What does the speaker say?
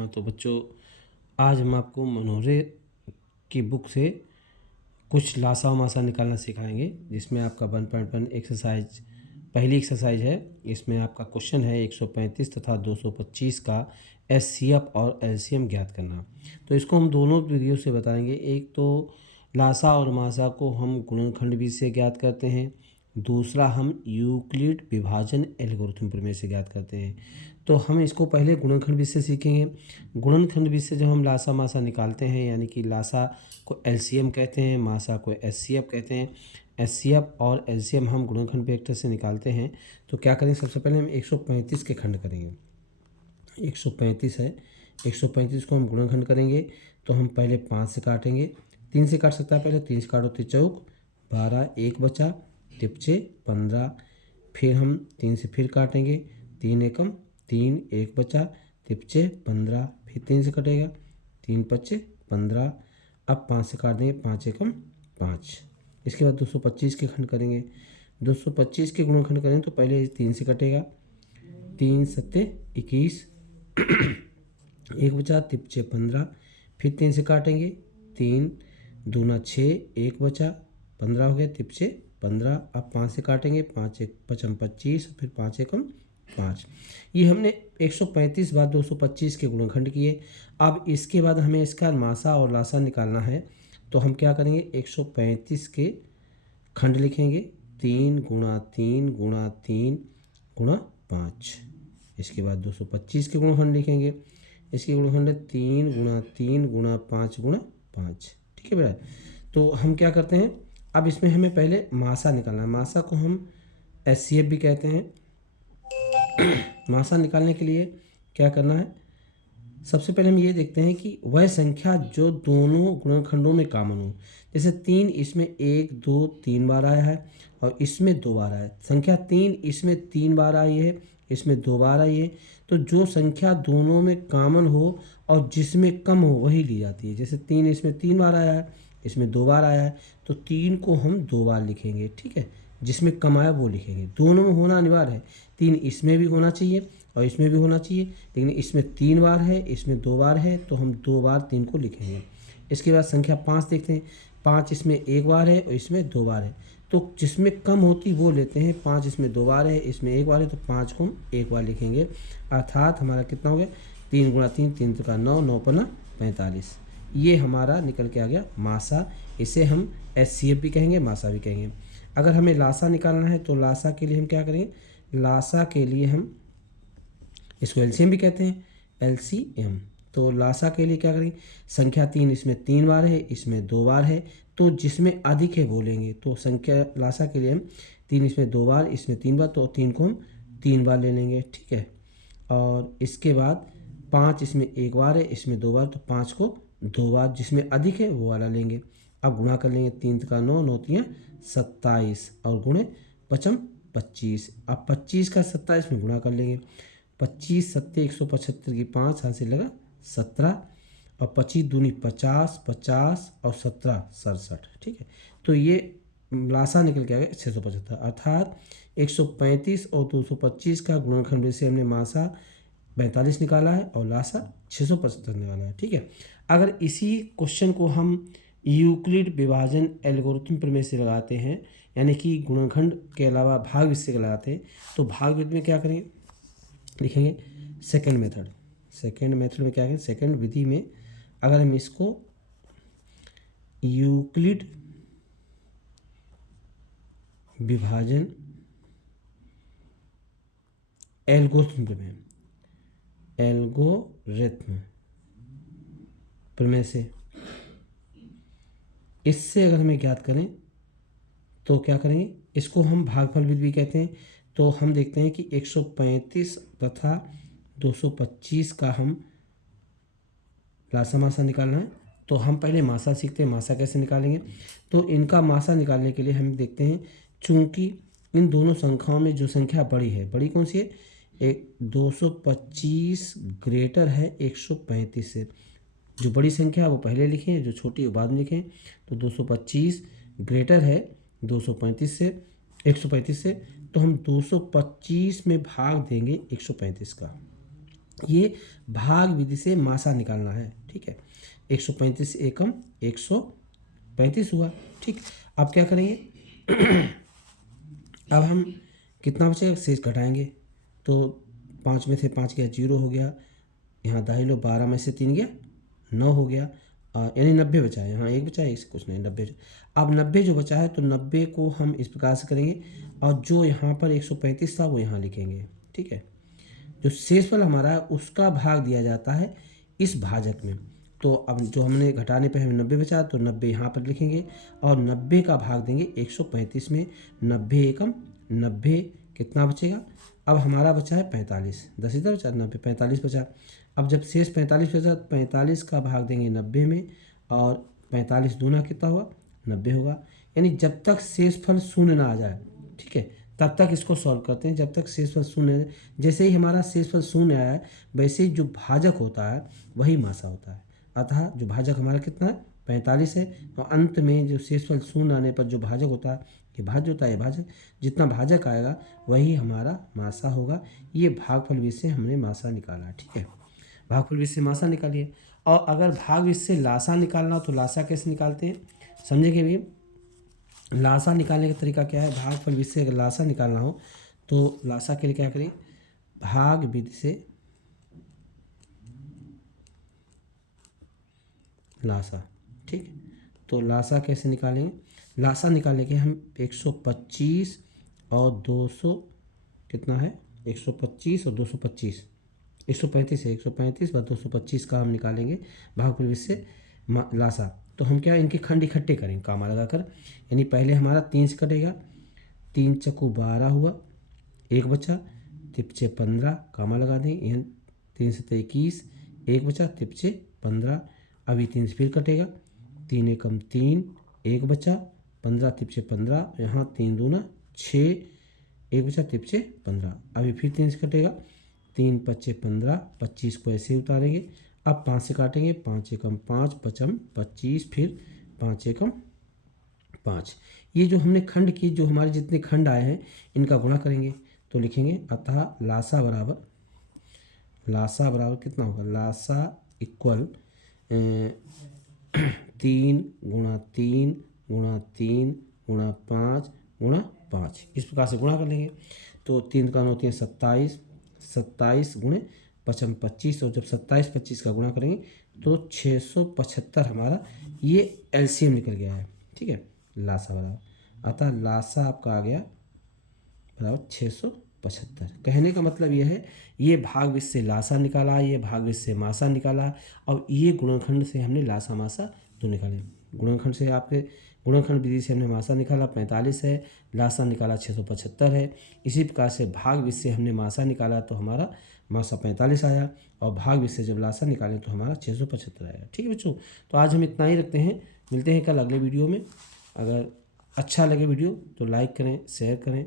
हाँ तो बच्चों, आज हम आपको मनोरे की बुक से कुछ लासा मासा निकालना सिखाएंगे, जिसमें आपका 1.1 एक्सरसाइज पहली एक्सरसाइज है। इसमें आपका क्वेश्चन है 135 तथा 225 का एचसीएफ और एलसीएम ज्ञात करना। तो इसको हम दोनों वीडियो से बताएंगे। एक तो लासा और मासा को हम गुणनखंड विधि से ज्ञात करते हैं, दूसरा हम यूक्लिड विभाजन एल्गोरिथम प्रमेय से ज्ञात करते हैं। तो हम इसको पहले गुणनखंड विधि से सीखेंगे। गुणनखंड विधि से जब हम लासा मासा निकालते हैं, यानी कि लासा को एलसीएम कहते हैं, मासा को एचसीएफ कहते हैं। एचसीएफ और एलसीएम हम गुणनखंड वेक्टर से निकालते हैं। तो क्या करेंगे, सबसे पहले हम 135 के खंड करेंगे। 135 है, 135 को हम गुणनखंड करेंगे। तो हम पहले 5 से काटेंगे, 3 से काट सकता है। पहले 3 से काटो तो चौक 12, 1 बचा, टिपचे 15। फिर हम 3 से फिर काटेंगे, 3 एकम 3, 1 बचा, टिपचे 15। फिर 3 से कटेगा, 3 पच्चे 15। अब 5 से काट देंगे, 5 एकम 5। इसके बाद 225 के खंड करेंगे। 225 के गुणनखंड करें तो पहले 3 से कटेगा, 3 सत्ते 21, 1 बचा, तिपचे 15। फिर 3 से काटेंगे, 3 दूना 6, 1 बचा, 15 हो गया, तिपचे 15। अब 5 से काटेंगे, 5 एक पचम 25, फिर 5 एकम 5। ये हमने 135 बाद 225 के गुणनखंड किए। अब इसके बाद हमें इसका मासा और लासा निकालना है। तो हम क्या करेंगे, 135 के खंड लिखेंगे, 3 गुणा 3 गुणा 3 गुणा 5। इसके बाद 225 के गुणनखंड लिखेंगे। इसके गुणनखंड 3 गुणा 3 गुणा 5 गुणा 5। ठीक है बेटा। तो हम क्या करते हैं, अब इसमें हमें पहले मासा निकालना है। मासा को हम एचसीएफ भी कहते हैं। मासा निकालने के लिए क्या करना है, सबसे पहले हम ये देखते हैं कि वह संख्या जो दोनों गुणनखंडों में कॉमन हो। जैसे 3 इसमें 1 2 3 बार आया है और इसमें 2 बार आया है। संख्या 3 इसमें 3 बार आई है, इसमें 2 बार आई है। तो जो संख्या दोनों में कॉमन हो और जिसमें कम हो वही ली जाती है। जैसे 3 इसमें 3 बार आया है, इसमें 2 बार आया है, तो 3 को हम 2 बार लिखेंगे। ठीक है, जिसमें कम आया वो लिखेंगे। दोनों में होना अनिवार्य है, 3 इसमें भी होना चाहिए और इसमें भी होना चाहिए, लेकिन इसमें 3 बार है, इसमें 2 बार है, तो हम 2 बार 3 को लिखेंगे। इसके बाद संख्या 5 देखते हैं। 5 इसमें 1 बार है और इसमें 2 बार है, तो जिसमें कम होती वो लेते हैं। 5 इसमें 2 बार है, इसमें 1 बार है, तो 5 को हम 1 बार लिखेंगे। अर्थात हमारा कितना हो गया, 3 गुणा 3, 3 का 9, 9 पन्ना 45। ये हमारा निकल के आ गया मासा। इसे हम एचसीएफ भी कहेंगे, मासा भी कहेंगे। अगर हमें लासा निकालना है तो लासा के लिए हम क्या करेंगे, लासा के लिए हम इसको एलसीएम भी कहते हैं, एलसीएम। तो लासा के लिए क्या करेंगे, संख्या 3 इसमें 3 बार है, इसमें 2 बार है, तो जिसमें अधिक है बोलेंगे। तो संख्या लासा के लिए हम 3 इसमें 2 बार, इसमें 3 बार, तो 3 को हम 3 बार ले लेंगे। ठीक है, और इसके बाद 5 इसमें 1 बार है, इसमें 2 बार, तो 5 को 2 बार, जिसमें अधिक है वो वाला लेंगे। अब गुणा कर लेंगे, 3 का 9, 9 तियाँ 27 और गुणे पचम 25। अब 25 का 27 में गुणा कर लेंगे। 25 सत्ते 175 की 5 हाथ से लगा 17, और 25 दूनी 50, 50 और 17 67। ठीक है, तो ये लासा निकल के आ गया 675। अर्थात 135 और 225 का गुणनखंड से हमने मासा 45 निकाला है और लासा 675 निकाला है। ठीक है, अगर इसी क्वेश्चन को हम यूक्लिड विभाजन एल्गोरिथम प्रमेय से लगाते हैं, यानी कि गुणनखंड के अलावा भाग विधि से लगाते हैं, तो भाग विधि में क्या करेंगे, लिखेंगे सेकंड मेथड। सेकंड मेथड में क्या करें, सेकंड विधि में अगर हम इसको यूक्लिड विभाजन एल्गोरिथम प्रमेय, एल्गोरिथम प्रमेय से इससे अगर हमें ज्ञात करें तो क्या करेंगे, इसको हम भागफल विधि भी कहते हैं। तो हम देखते हैं कि 135 तथा 225 का हम लासा मासा निकालना है। तो हम पहले मासा सीखते हैं, मासा कैसे निकालेंगे। तो इनका मासा निकालने के लिए हम देखते हैं, चूंकि इन दोनों संख्याओं में जो संख्या बड़ी है, बड़ी कौन सी है, 225 ग्रेटर है 135 से। जो बड़ी संख्या है वो पहले लिखें, जो छोटी है वो बाद में लिखें। तो 225 ग्रेटर है 235 से, 135 से, तो हम 225 में भाग देंगे 135 का। ये भाग विधि से मासा निकालना है। ठीक है, 135 एकम 135 हुआ। ठीक, अब क्या करेंगे अब हम कितना बचेगा शेष घटाएंगे, तो 5 में से 5 गया 0 हो गया, यहाँ दाहिने लो 12 में से 3 गया 9 हो गया, यानी 90 बचा है। यहाँ एक बचा है, इससे कुछ नहीं, 90। अब 90 जो बचा है तो 90 को हम इस प्रकार से करेंगे और जो यहाँ पर 135 था वो यहाँ लिखेंगे। ठीक है, जो शेषफल हमारा है उसका भाग दिया जाता है इस भाजक में। तो अब जो हमने घटाने पे हमें 90 बचा तो 90 यहाँ पर लिखेंगे और 90 का भाग देंगे 135 में। 90 एकम 90 कितना बचेगा, अब हमारा बचा है 45, 10 इधर बचा 90, 45 बचा। अब जब शेष 45 बचा तो 45 का भाग देंगे 90 में और 45 दूना कितना हुआ 90 होगा। यानी जब तक शेषफल शून्य ना आ जाए, ठीक है, तब तक इसको सॉल्व करते हैं, जब तक शेषफल शून्य। जैसे ही हमारा शेषफल शून्य आया है वैसे ही जो भाजक होता है वही मासा होता है। अतः जो भाजक हमारा कितना है 45 है, और अंत में जो शेषफल शून्य आने पर जो भाजक होता है ये भाज्य होता है, ये भाजक, जितना भाजक आएगा वही हमारा मासा होगा। ये भागफल विधि से हमने मासा निकाला। ठीक है, भागफल विधि से मासा निकालिए। और अगर भाग विधि से लासा निकालना हो तो लासा कैसे निकालते हैं समझेंगे भी। लासा निकालने का तरीका क्या है, भागफल विधि से अगर लासा निकालना हो तो लासा के लिए क्या करें, भाग विधि से लासा। ठीक, तो लासा कैसे निकालेंगे, लासा निकालने के हम 125 और 200 कितना है 125 और 225, 135 है, 135 व 225 का हम निकालेंगे भागफल विधि से लासा। तो हम क्या इनके खंड इकट्ठे करेंगे कामा लगाकर, यानी पहले हमारा 3 से कटेगा, 3 चक्कू 12 हुआ, एक बचा, तिपचे 15 कामा लगा देंगे, यहाँ 3 से 21, एक बचा, तिपचे 15। अभी 3 से फिर कटेगा, 3 एकम 3, एक बचा, 15 तिपचे 15, यहाँ 3 दूना 6, एक बचा, तिपचे 15। अभी फिर 3 से कटेगा, 3 पच्चे 15, 25 को ऐसे ही उतारेंगे। अब 5 से काटेंगे, 5 एकम 5, पचम 25, फिर 5 एकम 5। ये जो हमने खंड की, जो हमारे जितने खंड आए हैं इनका गुणा करेंगे तो लिखेंगे अतः लासा बराबर, लासा बराबर कितना होगा, लासा इक्वल 3 गुणा 3 गुणा 3 गुणा 5 गुणा 5, इस प्रकार से गुणा कर लेंगे। तो 3 का होती है 27, 27 गुणे पचम 25, और जब 27 25 का गुणा करेंगे तो 675 हमारा ये एलसीएम निकल गया है। ठीक है, लासा बराबर, अतः लासा आपका आ गया बराबर 675। कहने का मतलब यह है, ये भाग विधि से लासा निकाला, ये भाग विधि से मासा निकाला, और ये गुणनखंड से हमने लासा मासा दो निकाले। गुणनखंड से आपके गुणनखंड विधि से हमने मासा निकाला 45 है, लासा निकाला 675 है। इसी प्रकार से भाग विधि से हमने मासा निकाला तो हमारा मासा 45 आया, और भाग विधि से जब लासा निकालें तो हमारा 675 आएगा। ठीक है बच्चों, तो आज हम इतना ही रखते हैं, मिलते हैं कल अगले वीडियो में। अगर अच्छा लगे वीडियो तो लाइक करें, शेयर करें।